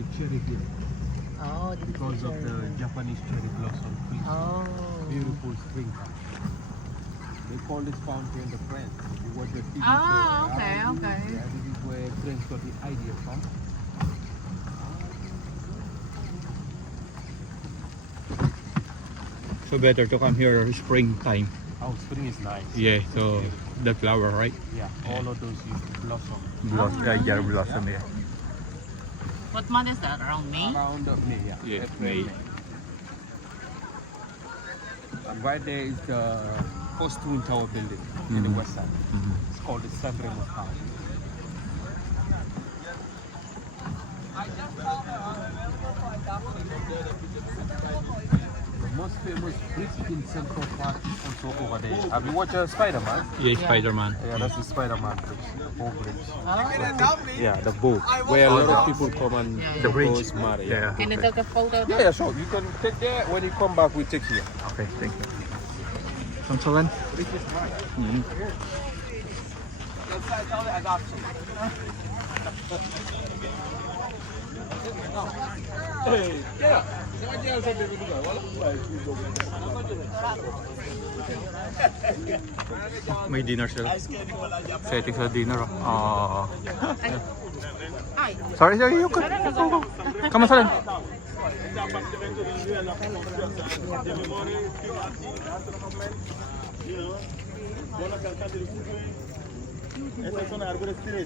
the cherry here Oh, this because is of the Japanese cherry blossom. Oh. Beautiful springtime. They call this fountain the French. It was the TV Ah, show. okay, okay. Yeah, this is where French got the idea from. So better to come here springtime. Oh, spring is nice. Yeah, so the flower, right? Yeah, all of those used to blossom. Yeah, blossom, yeah. What month is that? Around May? Around May, yeah. Yeah, April, May. And right there is the first Twin Tower building in the west side. It's called the San Remo House. The most famous bridge in Central Park is also over there. Have you watched Spider-Man? Yeah, Spider-Man. Yeah, that's the Spider-Man bridge, the bow bridge. Oh. Yeah, the bow, where a lot of people come and Yeah, The bridge. propose marriage. Yeah. Can you take a photo there? Yeah, sure. You can take there. When you come back, we take here. Okay, thank you. Samsalan? May dinner sila. Setting sa dinner. Oh. Ay. Sorry, you can. Come on, Salen. Esas son árboles chileja.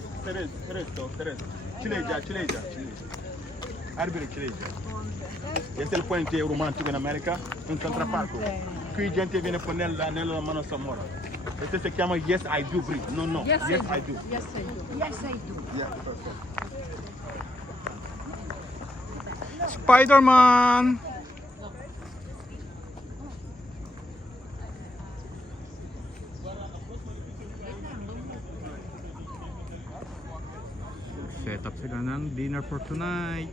Árboles chileja. Este es el puente romántico en América, en Central Park. Qui gente viene a ponerla nella mano Zamora. Este se llama Yes I Do Bridge. No. Yes I do. Yes, I do. Yes, I do. Spider-Man! Set up sila ng dinner for tonight.